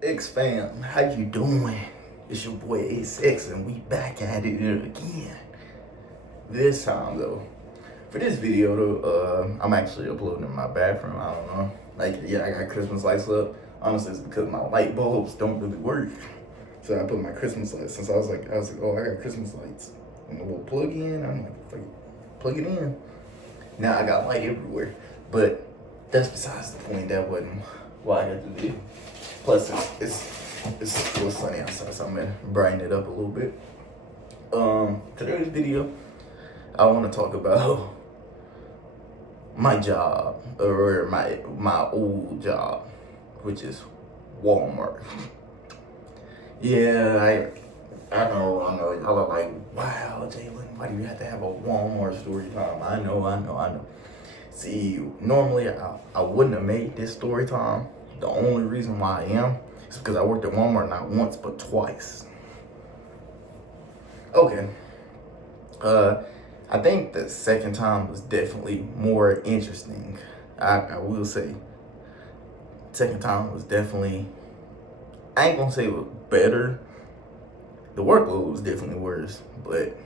X fam, how you doing? It's your boy A6 and we back at it again. This time though, for this video though, I'm actually uploading in my bathroom. I don't know. I got Christmas lights up. Honestly, it's because my light bulbs don't really work. So I put my Christmas lights since I was like, oh, I got Christmas lights. And a little plug in. I'm like, plug it in. Now I got light everywhere. But that's besides the point. That wasn't why I got the video. Plus, it's a little sunny outside, so I'm gonna brighten it up a little bit. Today's video, I want to talk about my job or my old job, which is Walmart. Yeah, I know. Y'all are like, wow, Jalen, why do you have to have a Walmart story time? I know. See, normally I wouldn't have made this story time. The only reason why I am is because I worked at Walmart not once but twice. Okay. I think the second time was definitely more interesting. I will say, second time was definitely, I ain't gonna say it was better. The workload was definitely worse, but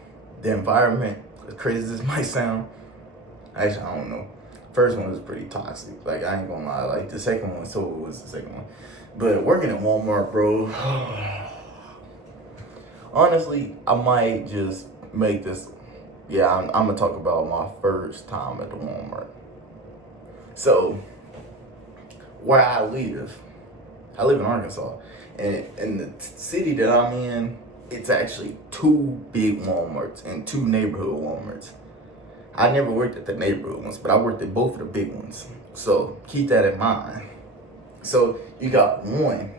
the environment, as crazy as this might sound, actually I don't know. First one was pretty toxic. Like, I ain't gonna lie. Like, the second one, so it was the second one. But working at Walmart, bro, honestly, I might just make this. Yeah, I'm gonna talk about my first time at the Walmart. So, where I live in Arkansas. And in the city that I'm in, it's actually two big Walmarts and two neighborhood Walmarts. I never worked at the neighborhood ones, but I worked at both of the big ones. So keep that in mind. So you got one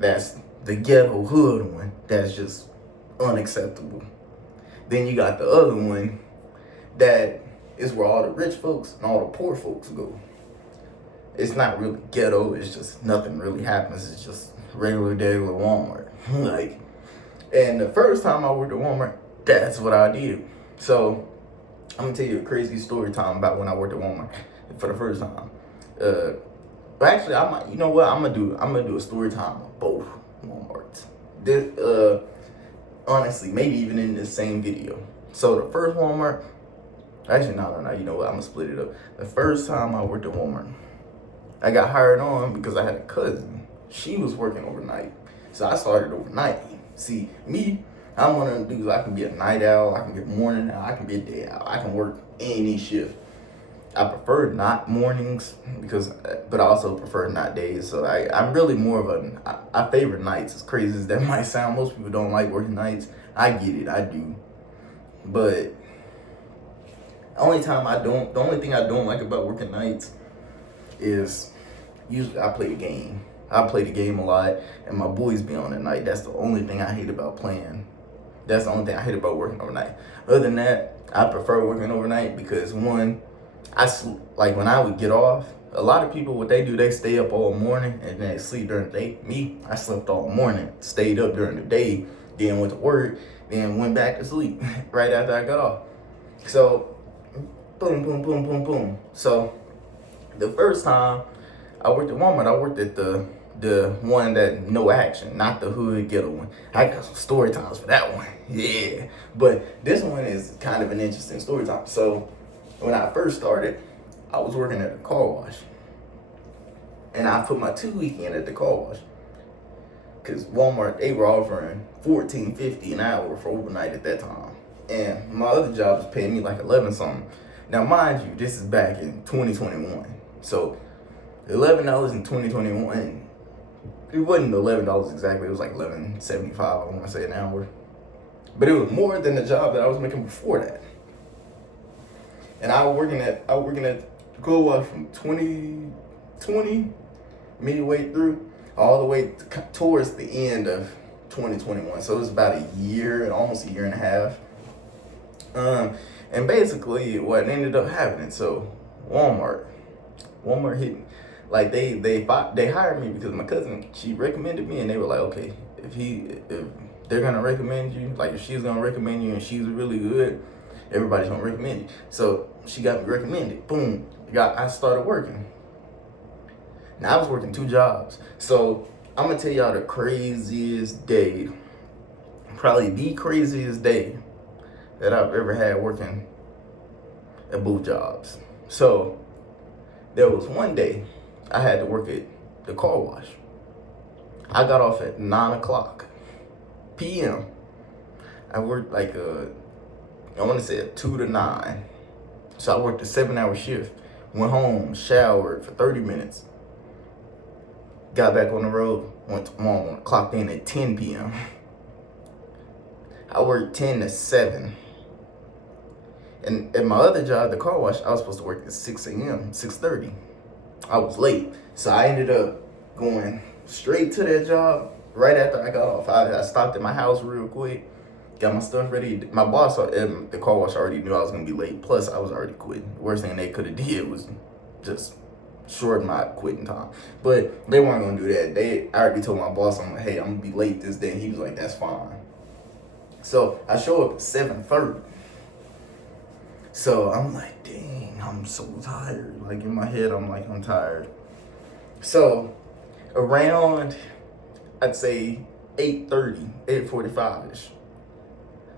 that's the ghetto hood one that's just unacceptable. Then you got the other one that is where all the rich folks and all the poor folks go. It's not really ghetto, it's just nothing really happens. It's just regular Walmart. And the first time I worked at Walmart, that's what I did. So I'm gonna tell you a crazy story time about when I worked at Walmart for the first time. But actually, I might. You know what? I'm gonna do a story time of both Walmarts. Honestly, maybe even in the same video. So the first Walmart. Actually, no. You know what? I'm gonna split it up. The first time I worked at Walmart, I got hired on because I had a cousin. She was working overnight, so I started overnight. See, me, I'm one of them dudes. I can be a night owl, I can be a morning owl, I can be a day owl. I can work any shift. I prefer not mornings but I also prefer not days. So I'm really more of I favor nights. As crazy as that might sound, most people don't like working nights. I get it, I do. But the only thing I don't like about working nights is usually I play the game. I play the game a lot, and my boys be on at night. That's the only thing I hate about playing. That's the only thing I hate about working overnight. Other than that, I prefer working overnight because one, like when I would get off, a lot of people, what they do, they stay up all morning and then they sleep during the day. Me, I slept all morning, stayed up during the day, then went to work, then went back to sleep right after I got off. So, boom. So, the first time I worked at Walmart, I worked at the one that no action, not the hood ghetto one. I got some story times for that one. Yeah. But this one is kind of an interesting story time. So when I first started, I was working at a car wash. And I put my 2-week in at the car wash. Cause Walmart, they were offering $14.50 an hour for overnight at that time. And my other job was paying me like 11 something. Now mind you, this is back in 2021. So $11 in 2021, it wasn't $11 exactly, it was like $11.75, I want to say, an hour. But it was more than the job that I was making before that. And I was working at the car wash from 2020, midway through, all the way towards the end of 2021. So it was about a year, almost a year and a half. And basically what ended up happening, so Walmart hit me. Like they hired me because my cousin, she recommended me, and they were like, okay, if they're gonna recommend you, like if she's gonna recommend you and she's really good, everybody's gonna recommend you. So she got me recommended. Boom, I started working. Now I was working 2 jobs. So I'm gonna tell y'all the craziest day, probably the craziest day that I've ever had working at both jobs. So there was one day I had to work at the car wash. I got off at 9 o'clock p.m. I worked like I want to say a 2 to 9. So I worked a 7-hour shift. Went home, showered for 30 minutes. Got back on the road, went to mom, clocked in at 10 p.m. I worked 10 to 7. And at my other job, the car wash, I was supposed to work at 6 a.m., 6:30. I was late. So I ended up going straight to that job right after I got off. I stopped at my house real quick, got my stuff ready. My boss at the car wash already knew I was going to be late. Plus, I was already quitting. The worst thing they could have did was just shorten my quitting time. But they weren't going to do that. I already told my boss, I'm like, hey, I'm going to be late this day. And he was like, that's fine. So I show up at 7:30. So I'm like, dang, I'm so tired. Like in my head, I'm like, I'm tired. So around, I'd say 8:30, 8:45-ish.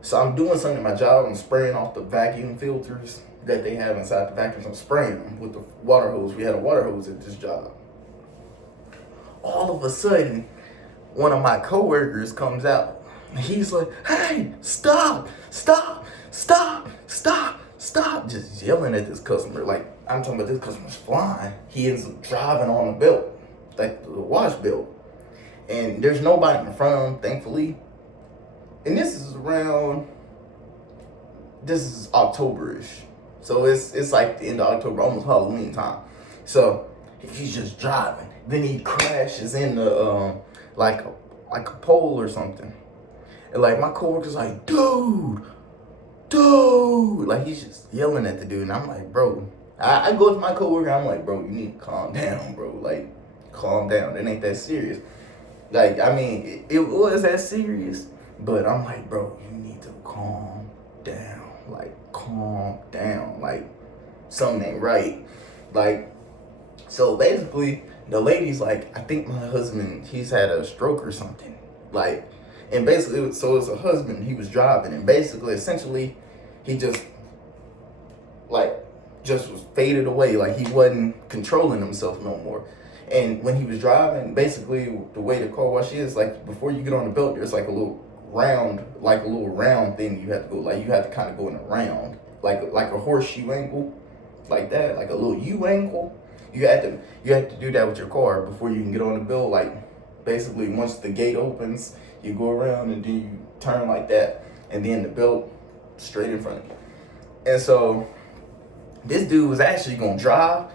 So I'm doing something at my job. I'm spraying off the vacuum filters that they have inside the vacuums. I'm spraying them with the water hose. We had a water hose at this job. All of a sudden, one of my coworkers comes out. And he's like, hey, stop, stop, stop, stop, stop. Just yelling at this customer. Like, I'm talking about this customer's flying. He ends up driving on the belt, like the wash belt. And there's nobody in front of him, thankfully. And this is October-ish. So it's like the end of October, almost Halloween time. So he's just driving. Then he crashes in the like a pole or something. And like my coworker's like, dude, like he's just yelling at the dude. And I'm like, bro, I go to my coworker, I'm like, bro, you need to calm down, bro. Like, calm down. It ain't that serious. Like, I mean, it was that serious. But I'm like, bro, you need to calm down. Like, calm down. Like, something ain't right. Like, so basically, the lady's like, I think my husband, he's had a stroke or something. Like, and basically, so it's a husband, he was driving. And basically, essentially, he just was faded away. Like, he wasn't controlling himself no more. And when he was driving, basically, the way the car wash is, like, before you get on the belt, there's like a little round thing you have to go, like you have to kind of go in a round, like a horseshoe angle, like that, like a little U angle. You have to do that with your car before you can get on the belt. Like, basically, once the gate opens, you go around and then you turn like that, and then the belt straight in front of you. And so this dude was actually gonna drive,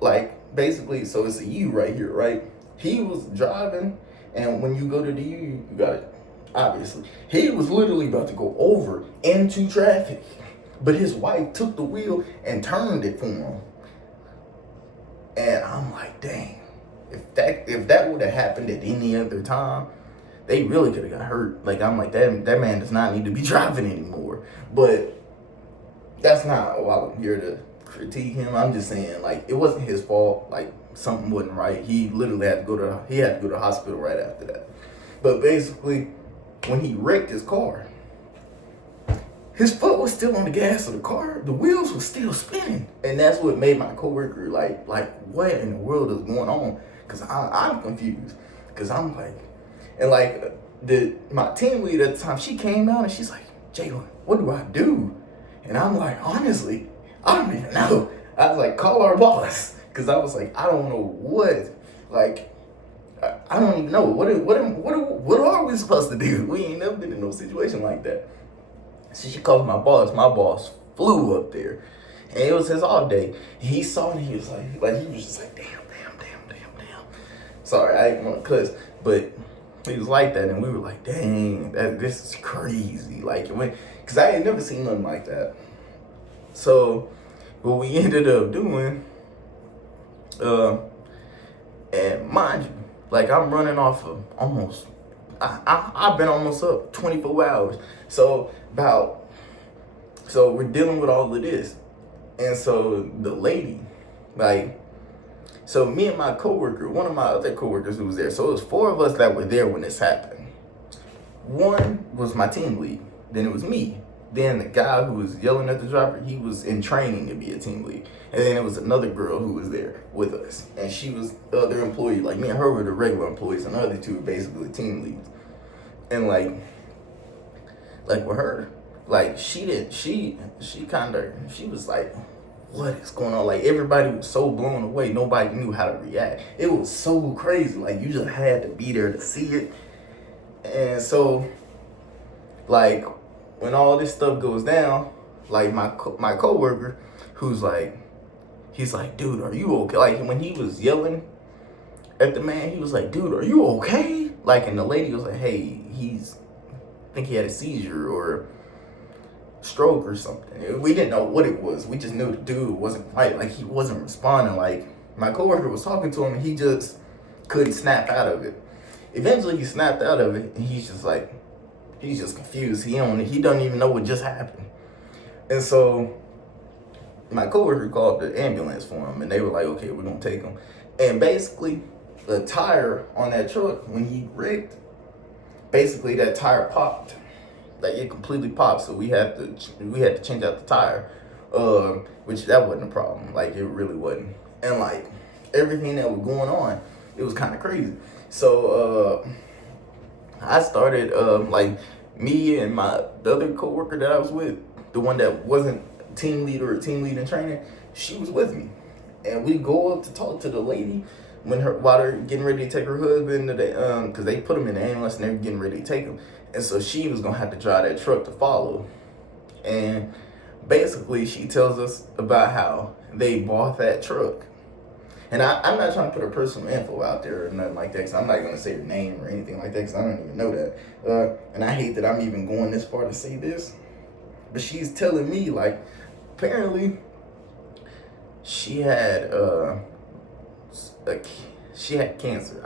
like, basically, so it's a U right here, right? He was driving, and when you go to the U, you got it. Obviously, he was literally about to go over into traffic, but his wife took the wheel and turned it for him. And I'm like, dang, if that would have happened at any other time, they really could have got hurt. Like, I'm like, that man does not need to be driving anymore. But that's not why I'm here to critique him. I'm just saying, like, it wasn't his fault. Like, something wasn't right. He literally had to go to the hospital right after that. But basically, when he wrecked his car, his foot was still on the gas of the car. The wheels were still spinning. And that's what made my coworker like what in the world is going on? Because I'm confused. Because I'm like, and like my team lead at the time, she came out and she's like, Jalen, what do I do? And I'm like, honestly, I don't even know. I was like, call our boss. Because I was like, I don't know what. Like, I don't even know. What are we supposed to do? We ain't never been in no situation like that. So she called my boss. My boss flew up there. And it was his off day. He saw it and he was like he was just like, damn. Sorry, I didn't want to cuss. But he was like that. And we were like, dang, this is crazy. Like, because I had never seen nothing like that. So what we ended up doing, and mind you, like, I'm running off of almost, I've been almost up 24 hours. So we're dealing with all of this. And so the lady, like, So me and my coworker, one of my other coworkers who was there, so it was four of us that were there when this happened. One was my team lead. Then it was me. Then the guy who was yelling at the driver, he was in training to be a team lead. And then it was another girl who was there with us. And she was the other employee. Like me and her were the regular employees, and the other two were basically team leads. And like with her, like she was like, what is going on? Like everybody was so blown away, nobody knew how to react. It was so crazy. Like you just had to be there to see it. And so, like, when all this stuff goes down, like my coworker, who's like, he's like, dude, are you okay? Like when he was yelling at the man, he was like, dude, are you okay? Like, and the lady was like, hey, I think he had a seizure or stroke or something. We didn't know what it was. We just knew the dude wasn't right. Like he wasn't responding. Like my coworker was talking to him and he just couldn't snap out of it. Eventually he snapped out of it and he's just confused. He don't even know what just happened. And so my coworker called the ambulance for him and they were like, okay, we're gonna take him. And basically the tire on that truck, when he wrecked, basically that tire popped. Like it completely popped, so we had to change out the tire, which that wasn't a problem. Like it really wasn't. And like everything that was going on, it was kind of crazy. So I started like me and the other coworker that I was with, the one that wasn't team lead in training, she was with me, and we go up to talk to the lady while they're getting ready to take her husband to the because they put him in the ambulance and they're getting ready to take him. And so she was gonna have to drive that truck to follow. And basically she tells us about how they bought that truck. And I'm not trying to put her personal info out there or nothing like that, because I'm not gonna say her name or anything like that, because I don't even know that. And I hate that I'm even going this far to say this. But she's telling me, like, apparently she had cancer.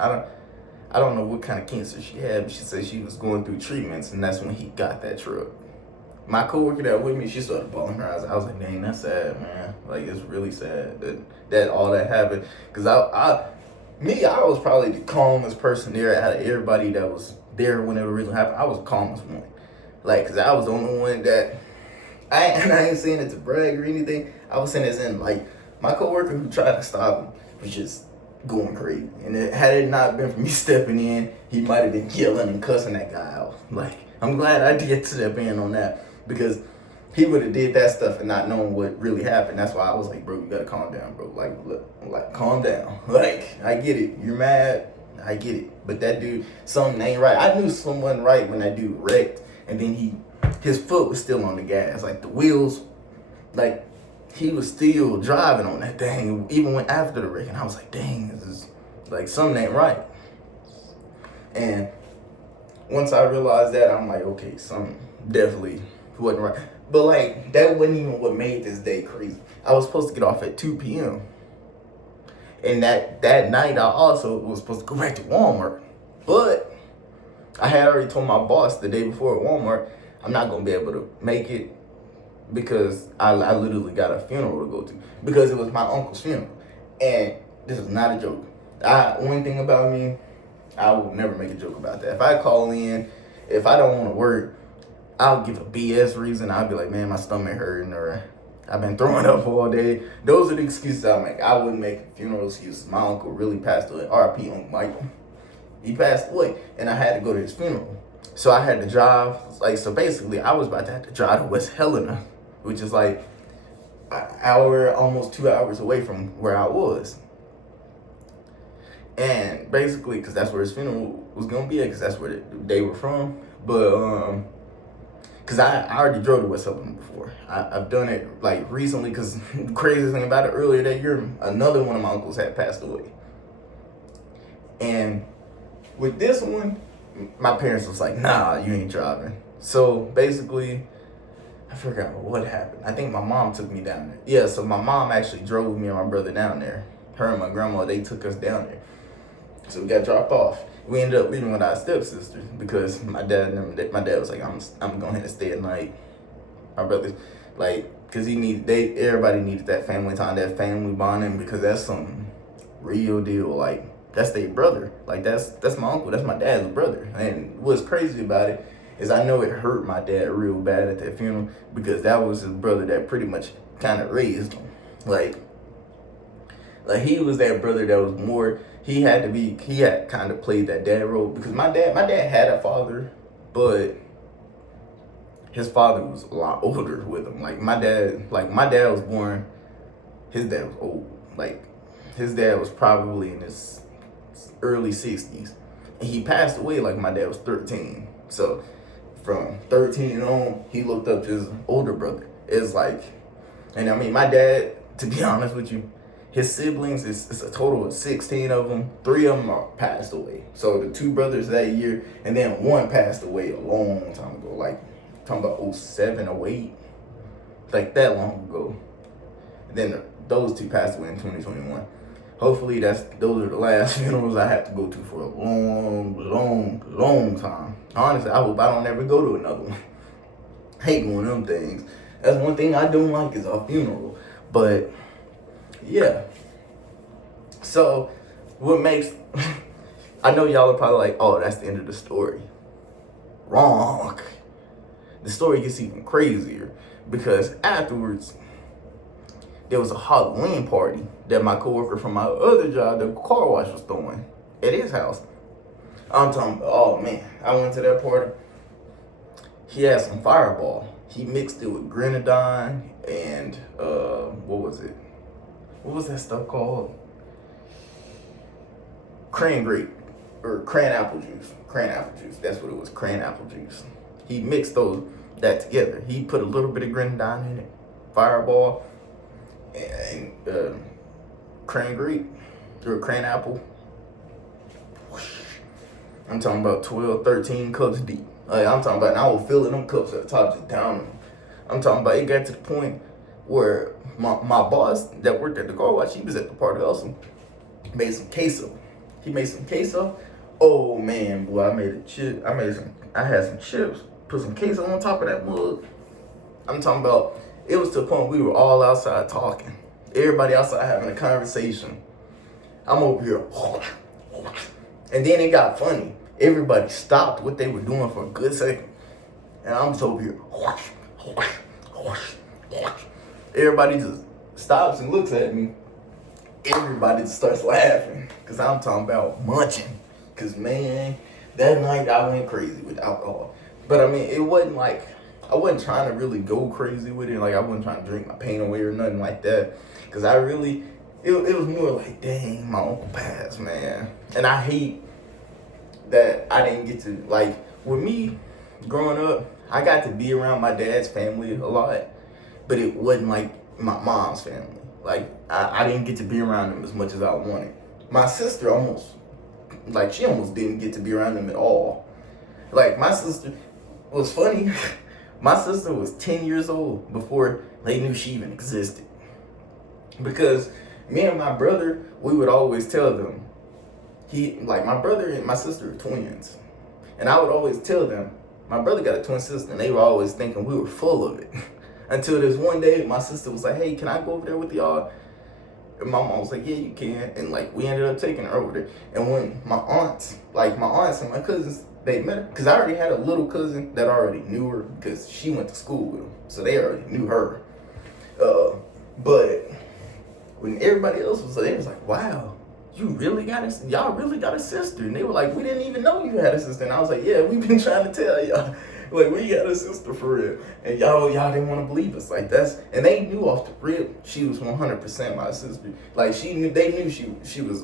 I don't know what kind of cancer she had, but she said she was going through treatments, and that's when he got that truck. My coworker that with me, she started bawling her eyes. I was like, dang, that's sad, man. Like, it's really sad that all that happened. Because I was probably the calmest person there out of everybody that was there when it really happened. I was the calmest one. Like, because I was the only one that, I ain't saying it to brag or anything. I was saying this in, like, my coworker who tried to stop him was just going crazy. And had it not been for me stepping in, he might have been yelling and cussing that guy out. Like, I'm glad I did step in on that, because he would have did that stuff and not knowing what really happened. That's why I was like, bro, you gotta calm down, bro. Like, look, like, calm down. Like, I get it. You're mad. I get it. But that dude, something ain't right. I knew something wasn't right when that dude wrecked, and then his foot was still on the gas. Like, the wheels, like, he was still driving on that thing, even when after the wreck. And I was like, dang, this is, like, something ain't right. And once I realized that, I'm like, okay, something definitely wasn't right. But, like, that wasn't even what made this day crazy. I was supposed to get off at 2 p.m. And that night, I also was supposed to go back to Walmart. But I had already told my boss the day before at Walmart, I'm not going to be able to make it, because I literally got a funeral to go to, because it was my uncle's funeral. And this is not a joke. One thing about me, I will never make a joke about that. If I call in, if I don't want to work, I'll give a BS reason. I'll be like, man, my stomach hurting, or I've been throwing up all day. Those are the excuses I'll make. I wouldn't make funeral excuses. My uncle really passed away. R.I.P. Uncle Michael. He passed away, and I had to go to his funeral. So I had to drive, like, so basically I was about to have to drive to West Helena, which is like an hour, almost 2 hours away from where I was. And basically, because that's where his funeral was going to be at, because that's where they were from. But, because I already drove to West Helena before. I've done it, like, recently, because the craziest thing about it, earlier that year, another one of my uncles had passed away. And with this one, my parents was like, nah, you ain't driving. So basically, I forgot what happened. I think my mom took me down there. Yeah, so my mom actually drove me and my brother down there. Her and my grandma, they took us down there. So we got dropped off. We ended up leaving with our stepsisters, because my dad was like, I'm going to stay at night. My brother, like, because everybody needed that family time, that family bonding, because that's something real deal. Like, that's their brother. Like, that's my uncle. That's my dad's brother. And what's crazy about it is I know it hurt my dad real bad at that funeral because that was his brother that pretty much kind of raised him. Like he was that brother that was more. He had kind of played that dad role because my dad had a father, but his father was a lot older with him. Like my dad was born. His dad was old. Like his dad was probably in his early 60s. And he passed away like my dad was 13. So from 13 on, he looked up to his older brother. It's like, and I mean, my dad, to be honest with you, his siblings, it's a total of 16 of them. 3 of them are passed away. So the 2 brothers that year, and then 1 passed away a long time ago. Like, talking about 07, 08. Like, that long ago. And then those 2 passed away in 2021. Hopefully those are the last funerals I have to go to for a long time. Honestly, I hope I don't ever go to another one. I hate one of them things. That's one thing I don't like is a funeral. But yeah. So what makes I know y'all are probably like, oh, that's the end of the story. Wrong. The story gets even crazier because afterwards there was a Halloween party that my coworker from my other job, the car wash, was throwing at his house. I'm talking, oh man, I went to that party. He had some Fireball. He mixed it with grenadine and what was it? What was that stuff called? Cran grape or cran apple juice. Cran apple juice. That's what it was. Cran apple juice. He mixed that together. He put a little bit of grenadine in it, Fireball, and cran grape or cran apple. I'm talking about 12, 13 cups deep. Like, I'm talking about, and I was filling them cups at the top, just down. I'm talking about, it got to the point where my boss that worked at the car wash, he was at the party also, made some queso. He made some queso. Oh man, boy, I had some chips, put some queso on top of that mug. I'm talking about, it was to the point we were all outside talking. Everybody outside having a conversation. I'm over here. And then it got funny. Everybody stopped what they were doing for a good second. And I'm just over here. Everybody just stops and looks at me. Everybody just starts laughing. Because I'm talking about munching. Because, man, that night I went crazy with alcohol. But, I mean, it wasn't like, I wasn't trying to really go crazy with it. Like, I wasn't trying to drink my pain away or nothing like that. Because I really, it was more like, dang, my uncle passed, man. And I hate that I didn't get to, like, with me growing up, I got to be around my dad's family a lot, but it wasn't like my mom's family. Like, I didn't get to be around them as much as I wanted. My sister she almost didn't get to be around them at all. Like, my sister was funny. My sister was 10 years old before they knew she even existed. Because me and my brother, we would always tell them, my brother and my sister are twins. And I would always tell them, my brother got a twin sister, and they were always thinking we were full of it. Until this one day, my sister was like, hey, can I go over there with y'all? And my mom was like, yeah, you can. And, we ended up taking her over there. And when my aunts and my cousins, they met her, because I already had a little cousin that already knew her because she went to school with them. So they already knew her. But when everybody else was there, they was like, wow, y'all really got a sister. And they were like, we didn't even know you had a sister. And I was like, yeah, we've been trying to tell y'all. Like, we got a sister for real. And y'all didn't want to believe us. Like, and they knew off the rip she was 100% my sister. Like, they knew she was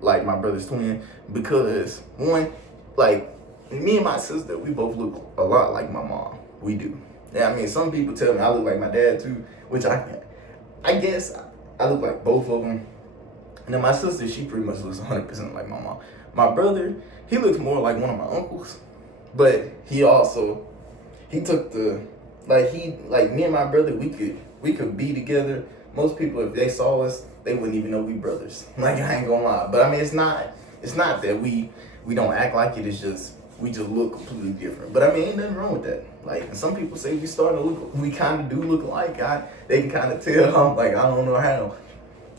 like my brother's twin. Because, one, like, me and my sister, we both look a lot like my mom. We do. Yeah, I mean, some people tell me I look like my dad too, which I guess I look like both of them. And then my sister, she pretty much looks 100% like my mom. My brother, he looks more like one of my uncles. But he took me and my brother, we could be together. Most people, if they saw us, they wouldn't even know we brothers. Like, I ain't gonna lie. But I mean, it's not that we don't act like it, it's just, we just look completely different. But I mean, ain't nothing wrong with that. Like, some people say we kind of do look alike. They can kind of tell. I'm like, I don't know how.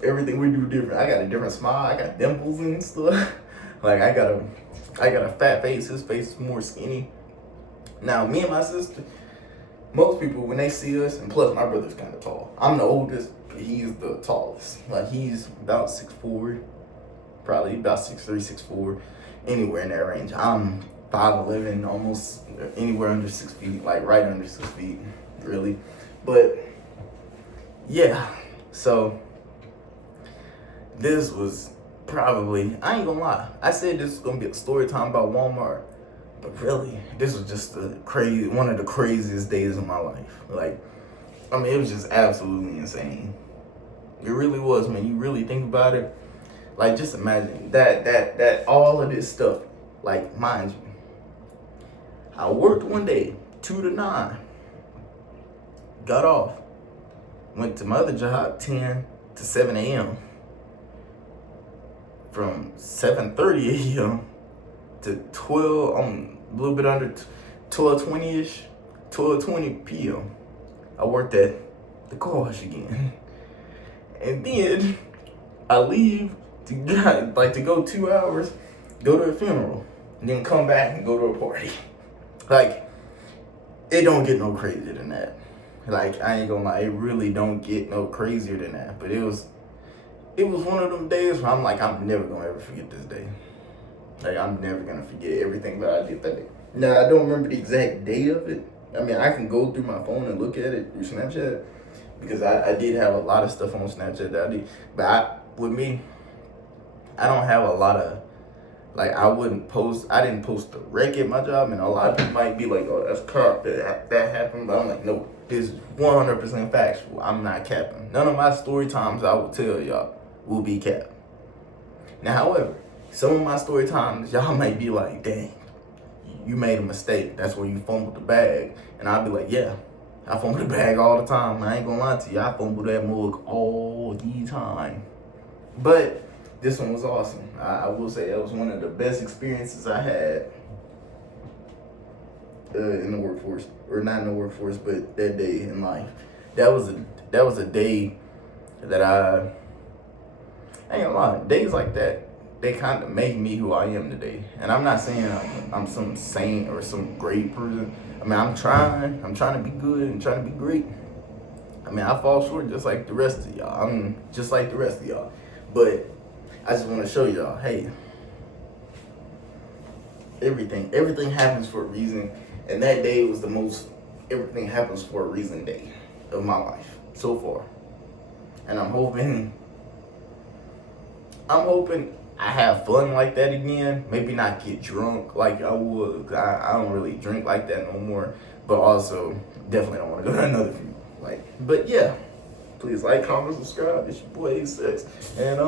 Everything we do different. I got a different smile. I got dimples and stuff. Like I got a fat face. His face is more skinny. Now me and my sister, most people when they see us, and plus my brother's kind of tall. I'm the oldest, but he's the tallest. Like he's about 6'4", probably about 6'3", 6'4", anywhere in that range. I'm 5'11", almost anywhere under 6 feet, like right under 6 feet, really. But yeah, so this was probably, I ain't gonna lie, I said this was gonna be a story time about Walmart, but really, this was just one of the craziest days of my life. Like, I mean, it was just absolutely insane. It really was, man. You really think about it. Like, just imagine that all of this stuff. Like, mind you, I worked one day, 2 to 9, got off, went to my other job, 10 to 7 a.m. From 7:30 a.m. to 12, a little bit under 12:20ish, 12:20 p.m. I worked at the car wash again. And then I leave to go 2 hours, go to a funeral, and then come back and go to a party. Like, it don't get no crazier than that. Like, I ain't gonna lie, it really don't get no crazier than that. But it was one of them days where I'm like, I'm never gonna ever forget this day. Like, I'm never gonna forget everything that I did that day. Now, I don't remember the exact day of it. I mean, I can go through my phone and look at it through Snapchat, because I did have a lot of stuff on Snapchat that I did. But with me, I don't have a lot of, like, I didn't post the wreck at my job, and a lot of people might be like, oh, that's crap, that happened. But I'm like, no, this is 100% factual. I'm not capping. None of my story times I will tell y'all will be capped. Now, however, some of my story times, y'all might be like, dang, you made a mistake. That's where you fumbled the bag. And I'll be like, yeah, I fumble the bag all the time. I ain't gonna lie to you. I fumble that mug all the time. But this one was awesome. I will say that was one of the best experiences I had in the workforce, or not in the workforce, but that day in life. That was a day that I ain't gonna lie. Days like that, they kind of make me who I am today. And I'm not saying I'm some saint or some great person. I mean, I'm trying to be good and trying to be great. I mean, I fall short just like the rest of y'all. I'm just like the rest of y'all. But I just want to show y'all, hey, everything happens for a reason. And that day was the most everything happens for a reason day of my life so far. And I'm hoping I have fun like that again. Maybe not get drunk like I would. I don't really drink like that no more. But also, definitely don't want to go to another funeral. But yeah, please like, comment, subscribe. It's your boy A6. And